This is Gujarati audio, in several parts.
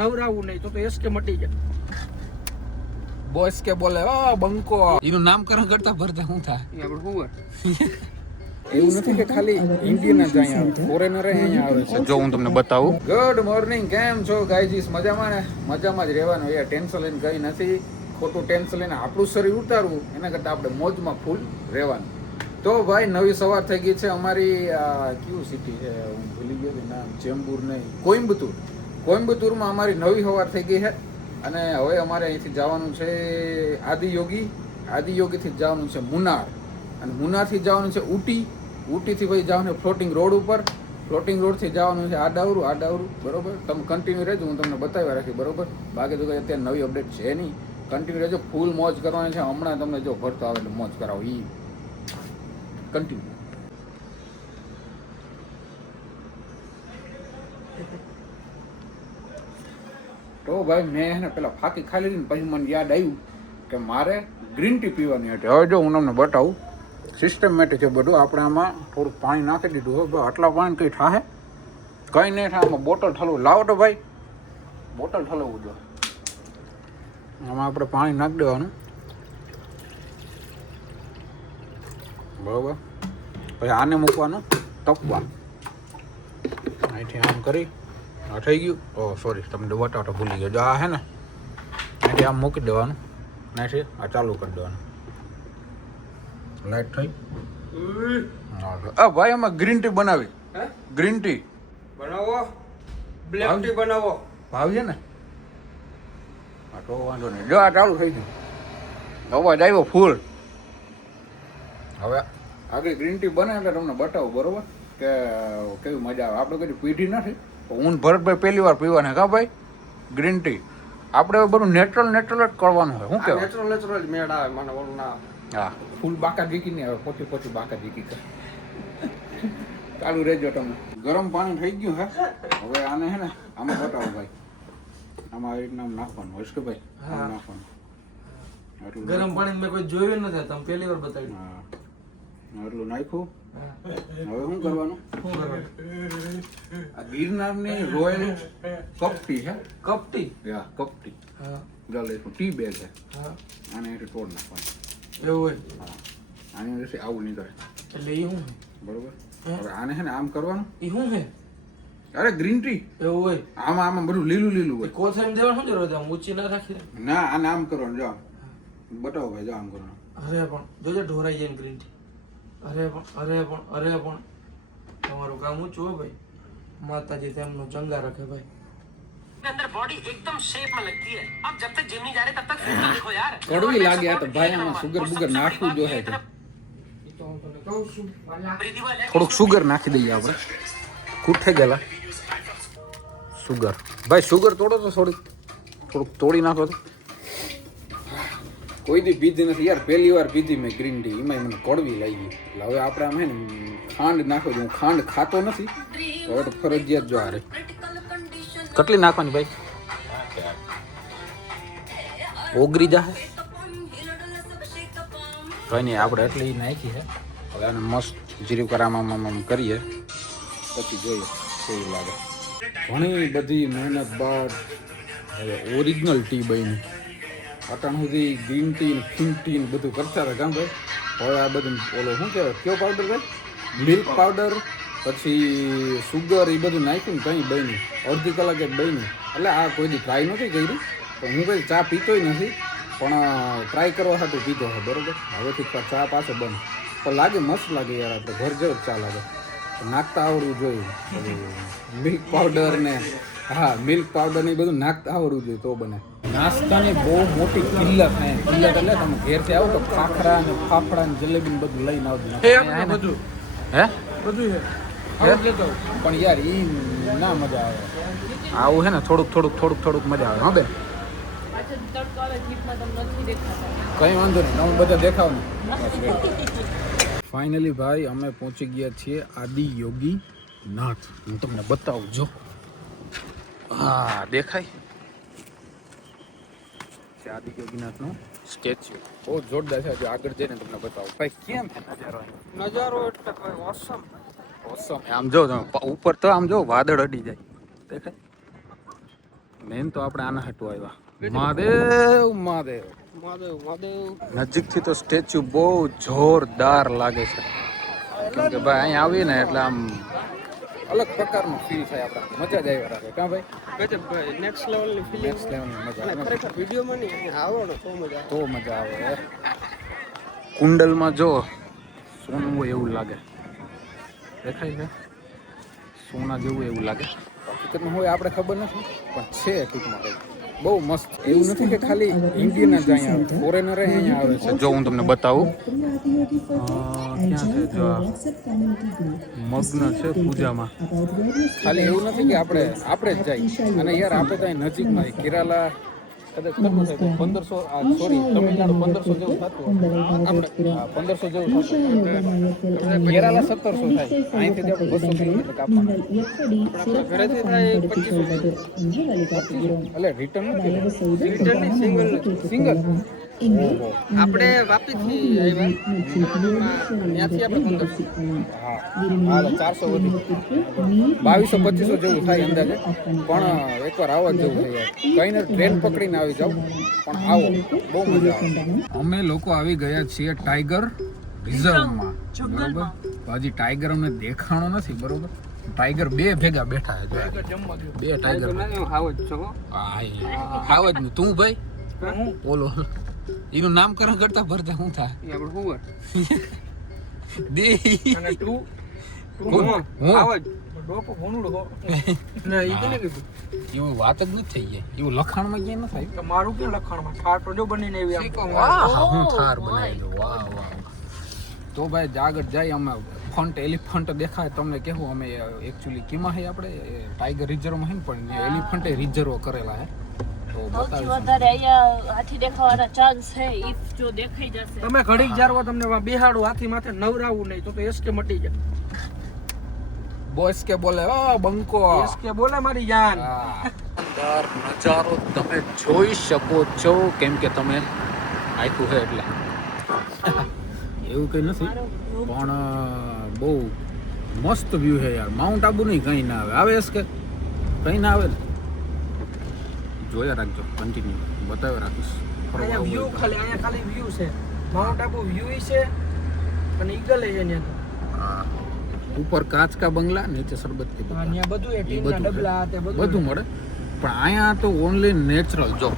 નવરાવું નહીં તો એસ કે મટી જાય. બોસ કે બોલે ઓ બંકો એનું નામકરણ કરતા ભરતા શું થાય એ આપણે હુવર. એવું નથી કે ખાલી ઇન્ડિયન જ અહીંયા આવે, ફોરેનર અહીંયા આવે છે. જો હું તમને બતાવું. ગુડ મોર્નિંગ, કેમ છો ગાઈજીસ? મજામાં ને? મજામાં જ રહેવાનું. એ ટેન્શન લઈને કઈ નથી, ખોટું ટેન્શન લઈને આપણું શરીર ઉતારવું એના કરતાં આપણે મોજમાં ફૂલ રહેવાનું. તો ભાઈ નવી સવાર થઈ ગઈ છે અમારી. કયું સિટી છે હું ભૂલી ગયો કે નામ, ચેમ્બુર નહીં, કોઈમ્બતુરમાં અમારી નવી સવાર થઈ ગઈ છે. અને હવે અમારે અહીંથી જવાનું છે આદિયોગીથી જવાનું છે મુનાર, અને મુનારથી જવાનું છે ઊટીથી પછી જવાનું છે ફ્લોટિંગ રોડ ઉપર, ફ્લોટિંગ રોડથી જવાનું છે આડાવરું. બરોબર, તમે કન્ટિન્યુ રહેજો, હું તમને બતાવી રાખી. બરોબર, બાકી તો કંઈ અત્યારે નવી અપડેટ છે નહીં. કન્ટિન્યુ રહેજો, ફૂલ મોજ કરવાની છે. હમણાં તમને જો ભરતો આવે એટલે મોજ કરાવો. એ કન્ટિન્યુ. તો ભાઈ મેં એને પેલા ફાકી ખાઈ લીધી ને પછી મને યાદ આવ્યું કે મારે ગ્રીન ટી પીવાની હતી. હવે જો હું તમને બતાવું, સિસ્ટમેટિક છે બધું. આપણે આમાં થોડુંક પાણી નાખી દીધું હોય. આટલા પાણી કંઈ થાય કંઈ નહીં થાય. આમાં બોટલ ઠલવું લાવો તો ભાઈ, બોટલ ઠલવવું જો. આમાં આપણે પાણી નાખી દેવાનું, બરાબર. પછી આને મૂકવાનું તપવા. અહીંથી આમ કરી થઈ ગયું. ઓ સોરી, તમને બટાટા ભૂલી ગયો. જો આ હે ને અહીંથી આમ મૂકી દેવાનું, અહીંથી આ ચાલુ કરી દેવાનું. લાઈટ થઈ. ભાઈ આમાં ગ્રીન ટી બનાવી. ગ્રીન ટી બનાવો, બ્લેક ટી બનાવો. ભાવીએ ને? હા તો વાંધો નહીં. જો આ ચાલુ થઈ ગયું, અવાજ આવ્યો ફૂલ. હવે આગળ ગ્રીન ટી બને એટલે તમને બતાવું, બરોબર, કે કેવી મજા આવે. આપણે કદી પીધી નથી. હું ભરતભાઈ પહેલી વાર પીવાના કા ભાઈ ગ્રીન ટી. આપણે બધું નેચરલ જ કરવાનું હોય. શું કહેવાય? નેચરલ જ મેળ આવે મને. ઓલું ના હા, ફૂલ બાકા જીકી નહીં આવે, પોચી બાકા જીકી કર. ચાલુ રહેજો તમે. ગરમ પાણી થઈ ગયું હે. હવે આને હે ને આમાં બતાવો ભાઈ, આમાં આવી રીતના નાખવાનું હોય કે ભાઈ? નાખવાનું ગરમ પાણી મેં કોઈ જોયું નથી, તમે પહેલી વાર બતાવ્યું. હા, એટલું નાખ્યું. હવે શું કરવાનું? આ ગિરનારની રોયલ કપટી છે. કપટી? હા, કપટી. હા, ચાલો ટી બેગ છે. હા, આને એટલે તોડ નાખવાનું. એવું હોય? હા, આની અંદર આવું નીકળે. એટલે એ શું? બરોબર. હવે આને છે ને આમ કરવાનું. એ શું છે? અરે ગ્રીન ટી એવું હોય? આમાં બધું લીલું હોય. કોથળી દેવાનું શું જરૂર છે? ઊંચી ના રાખી ના, આને આમ કરવાનું. જો બતાવો ભાઈ, જો આમ કરવાનું. અરે પણ જોજે ઢોરાઈ જાય ગ્રીન ટી. અરે પણ તમારું કામ ઊંચું હો ભાઈ. માતાજી તેમનું ચંગા રાખે ભાઈ. अंदर बॉडी एकदम शेप में लगती है. अब जब तक जिम नहीं जा रहे तब तक फिर तो देखो यार. કડવી લાગે આ તો ભાઈ. આમાં સુગર નાખવું જોઈએ છે. થોડુંક સુગર નાખી દઈએ આપણે. કૂઠે ગયેલા સુગર. ભાઈ સુગર તોડો તો થોડુંક તોડી નાખો તો. કોઈ દી પીધી નથી યાર, પહેલી વાર પીધી મેં ગ્રીન ટી. એમાં મને કડવી લાગી. એટલે હવે આપણે આમ હે ને ખાંડ નાખો. હું ખાંડ ખાતો નથી, હવે તો ફરજિયાત જો આ રે. કેટલી નાખવાની ભાઈ? ઓગરી જાય કઈ નહીં, આપણે એટલી નાખી છે. હવે આને મસ્ત જીરું કરામાં કરીએ પછી જોઈએ કેવું લાગે. ઘણી બધી મહેનત બાદ હવે ઓરિજિનલ ટી બની. અટાણ સુધી ગ્રીન ટી ને પિંક ટી ને બધું કરતા હતા કામ ભાઈ. હવે આ બધું ઓલો શું કહેવાય, કયો પાવડર ભાઈ? મિલ્ક પાવડર, પછી સુગર, એ બધું નાખ્યું ને કંઈ બની. અડધી કલાકે જ બની. એટલે આ કોઈ દી ટ્રાય નથી કરી. પણ હું કંઈ ચા પીતોય નથી, પણ ટ્રાય કરવા સાથે પીતો છે. બરોબર, હવેથી ચા પાછો બંધ. પણ લાગે મસ્ત લાગે યાર. આપણે ઘર જેવો જ ચા લાગે. નાખતા આવડવું જોઈએ. મિલ્ક પાવડર ને હા, મિલ્ક પાવડર ને બધું નાખતા આવડવું જોઈએ તો બને. નાસ્તાની બહુ મોટી કિલ્લત હે. કિલ્લત એટલે તમે ઘેરથી આવો તો ખાખરા ને ફાફડા ને જલેબી ને બધું લઈને આવજો. બધું હે બધું છે. પણ યાર ઈ ના મજા આવે. આવું હે ને થોડુંક મજા આવે. હા બેન, કઈ વાંધો નહીં, તમે બધા દેખાવ ને. ફાઇનલી ભાઈ અમે પહોંચી ગયા છીએ આદિયોગી નાથ. હું તમને બતાવું જો. હા, દેખાય છે આદિયોગીનાથનું સ્ટેચ્યુ. બહુ જોરદાર છે. આગળ જઈને તમને બતાવું ભાઈ કેમ છે નજારો એટલે કોઈ ઓસમ. ઓસમ. આમ જો તમે ઉપર તો આમ જો વાદળ અડી જાય, દેખાય. મેન તો આપણે આના હાટું આવ્યા. મહાદેવ મહાદેવ મહાદેવ મહાદેવ. નજીકથી તો સ્ટેચ્યુ બહુ જોરદાર લાગે છે. કેમ કે ભાઈ અહીંયા આવીને એટલે આમ અલગ પ્રકારનો ફીલ થાય આપણે. મજા જ આવી રાખે કાં ભાઈ? ગજબ ભાઈ, નેક્સ્ટ લેવલની ફિલિંગ. નેક્સ્ટ લેવલની મજા અને આવે. ખરેખર વિડીયોમાં નહીં આવો ને તો મજા તો મજા આવે. કુંડલમાં જો સોનું હોય એવું લાગે. દેખાય છે સોના જેવું એવું લાગે. હકીકતમાં હોય આપણે ખબર નથી પણ છે હકીકતમાં કંઈક બહુ મસ્ત. એવું નથી કે ખાલી ઇન્ડિયન જ અહીંયા આવે, ફોરેનર અહીંયા આવે છે. જો હું તમને બતાવું, ક્યાં છે જો આ મગ્ન છે પૂજામાં. ખાલી એવું નથી કે આપણે જ જાય. અને યાર આપણે ત્યાં નજીકમાં કેરાલા કદાચ કેટલું થાય 1500 સોરી તમિલનાડુ 1500 જેવું થતું આપણે 1500 જેવું થતું. કેરાલા 1700 થાય. અહીંથી જ 200 કિલોમીટર કાપવાના. ઘરેથી થાય 2500. એટલે રિટર્ન નથી રિટર્નની સિંગલ સિંગલ. આપણે વાપીથી આવ્યા ત્યાંથી આપણે 1500. હા હાલ 400 વધી 2200-2500 જેવું થાય અંદાજે. પણ એકવાર આવવા જ જેવું થાય યાર. કઈ ને ટ્રેન પકડીને આવી જાવ પણ આવો બહુ મજા આવે. અમે લોકો આવી ગયા છીએ ટાઈગર રિઝર્વમાં બરોબર. હજી ટાઈગર અમને દેખાણો નથી બરોબર. ટાઈગર બે ભેગા બેઠા છે. બે ટાઈગર આવો જ છો. આવ જ તું ભાઈ બોલો એનું નામકરણ કરતા ભરતા શું થાય એ આપણે હુવર બે અને ટુ હું આવો જ ડોપો ભૂંડો ના ઈ કેને કીધું એવું વાત જ નથી થઈ જાય. એવું લખાણમાં ક્યાંય ન થાય. કે મારું કે લખાણમાં ઠાર તો જો બનીને આવી વાહ હું થાર બનાવી દઉં. વાહ વાહ. તો ભાઈ આગળ જાય અમે ફન્ટ એલિફન્ટ દેખાય તમને કેવું. અમે એકચ્યુઅલી કીમાં હે આપણે ટાઈગર રિઝર્વમાં હે ને પણ એલિફન્ટે રિઝર્વ કરેલા હે. તો સૌથી વધારે અહીંયા હાથી દેખાવાના ચાન્સ છે. ઇફ જો દેખાઈ જશે તમે ઘડીક જારવા તમને બેહાડું હાથી માથે નવરાવું નહીં તો એસકે મટી જાય. બોસ કે બોલે ઓ બંકો એસકે બોલે મારી જાન. અંદર નજારો તમે જોઈ શકો છો કેમ કે તમે આપ્યું છે એટલે એવું કંઈ નથી પણ બહુ મસ્ત વ્યૂ છે યાર. માઉન્ટ આબુ નહીં કંઈ ના આવે. આવે કે કંઈ ના આવે ને જોયા રાખજો. કન્ટિન્યુ બતાવ્યા રાખીશ. અહીંયા વ્યૂ ખાલી અહીંયા ખાલી વ્યૂ છે. માઉન્ટ આબુ વ્યૂ છે અને ઈગલ છે ત્યાં. હા ઉપર કાચ કા બંગલા નીચે શરબત કી દુકાન. ત્યાં બધું એ એ ટીમના બધું ડબલા તે બધું મળે પણ અહીંયા તો ઓનલી નેચરલ જો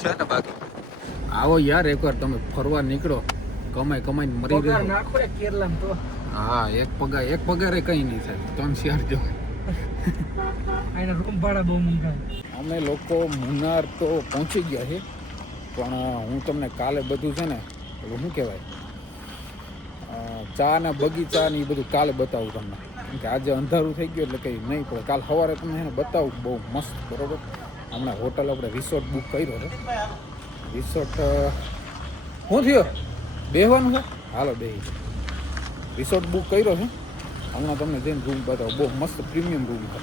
છે ને. બાકી આવો યાર એકવાર તમે ફરવા નીકળો કમાઈને મરી પગાર રહ્યો. નાખો એ કેરલામાં તો. હા એક પગારે કંઈ નહીં થાય. 3000 જો. આના રૂમ ભાડા બહુ મોંઘા. અમે લોકો મુન્નાર તો પહોંચી ગયા છે પણ હું તમને કાલે બધું છે ને શું કહેવાય ચા ને બગીચા ને એ બધું કાલે બતાવું તમને. કેમ કે આજે અંધારું થઈ ગયું એટલે કંઈ નહીં પડે. કાલ સવારે તમને એને બતાવું બહુ મસ્ત બરોબર. હમણાં હોટલ આપણે રિસોર્ટ બુક કર્યો છે. રિસોર્ટ શું થયો બેહવાનું છે હાલો બેહી. રિસોર્ટ બુક કર્યો છે હમણાં તમને જઈને રૂમ બતાવો. બહુ મસ્ત પ્રીમિયમ રૂમ છે.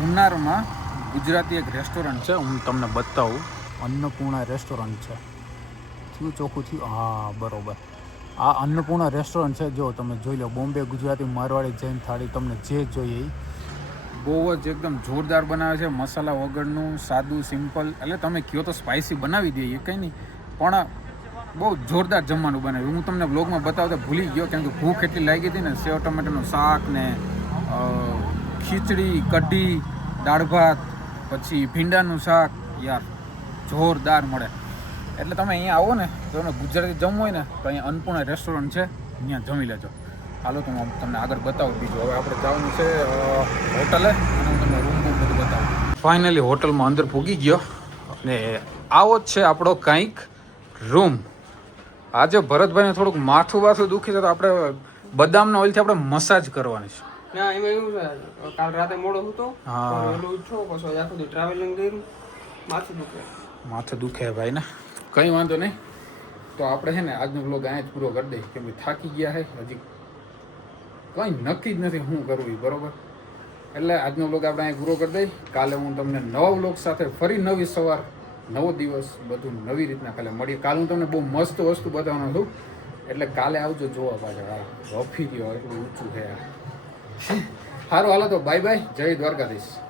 મુન્નારમાં ગુજરાતી એક રેસ્ટોરન્ટ છે હું તમને બતાવું. અન્નપૂર્ણા રેસ્ટોરન્ટ છે. થયું ચોખ્ખું થયું હા બરોબર. આ અન્નપૂર્ણા રેસ્ટોરન્ટ છે. જો તમે જોઈ લો બોમ્બે ગુજરાતી મારવાડી જૈન થાળી તમને જે જોઈએ એ બહુ જ એકદમ જોરદાર બનાવે છે. મસાલા વગરનું સાદું સિમ્પલ. એટલે તમે કહો તો સ્પાઇસી બનાવી દઈએ કંઈ નહીં પણ બહુ જોરદાર જમવાનું બનાવ્યું. હું તમને બ્લોગમાં બતાવતા ભૂલી ગયો કેમ કે ભૂખ એટલી લાગી હતી ને. સેવ ટમેટાનું શાક ને ખીચડી કઢી દાળ ભાત પછી ભીંડાનું શાક યાર જોરદાર મળે. એટલે તમે અહીંયા આવો ને તો તમને ગુજરાતી જમવું હોય ને તો અહીંયા અન્નપૂર્ણા રેસ્ટોરન્ટ છે અહીંયા જમી લેજો. હાલો તો હું તમને આગળ બતાવું બીજું. હવે આપણે જવાનું છે હોટલે અને હું તમને રૂમ બધું બતાવું. ફાઇનલી હોટલમાં અંદર પૂગી ગયો અને આવો જ છે આપણો કંઈક રૂમ. આજે ભરતભાઈને થોડુંક માથું દુખી છે તો આપણે બદામના ઓઇલથી આપણે મસાજ કરવાની છે. ના એમાં એવું છે કાલ રાતે મોડો હતો હા પેલું ઉઠો પછી આખું દી ટ્રાવેલિંગ કર્યું માથું દુખે ભાઈ ને. કંઈ વાંધો નહીં તો આપણે છે ને આજનો વ્લોગ અહીંયા જ પૂરો કરી દઈએ કેમ કે થાકી ગયા છે. હજી કંઈ નક્કી જ નથી શું કરવું બરોબર. એટલે આજનો વ્લોગ આપણે અહીંયા પૂરો કરી દઈએ. કાલે હું તમને નવા વ્લોગ સાથે ફરી નવી સવાર નવો દિવસ બધું નવી રીતના કાલે મળીએ. કાલે હું તમને બહુ મસ્ત વસ્તુ બતાવવાનો છું એટલે કાલે આવજો જોવા પાછળ. હા રફી રહ્યો એટલું ઊંચું છે સારું હાલો તો બાય બાય, જય દ્વારકાધીશ.